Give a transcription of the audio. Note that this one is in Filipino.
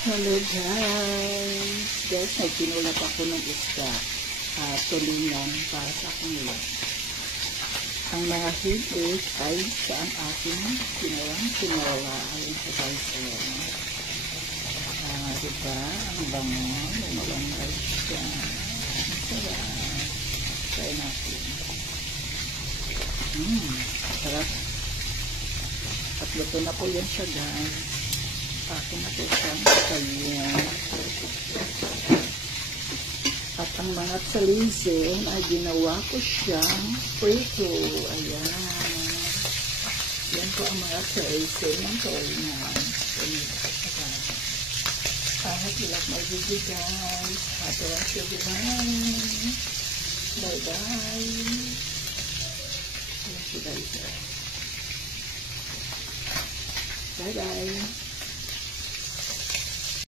Hello guys! Guys, nagpinulat ako ng isda. Tulingan para sa aking ulat. Ang mga hibis ay sa ang aking pinawala. Ayun sa guys. Diba? Ang bango. Lumabangay siya. Sarap. Try natin. Sarap. At luto na po yan siya guys. Akin na po siyang kanya. At ang mga salisin ay ginawa ko siyang prito. Ayan. Yan po ang mga salisin ng tulingan. Kahit ilang may video guys. Happy watch everyone. Bye bye. Bye bye.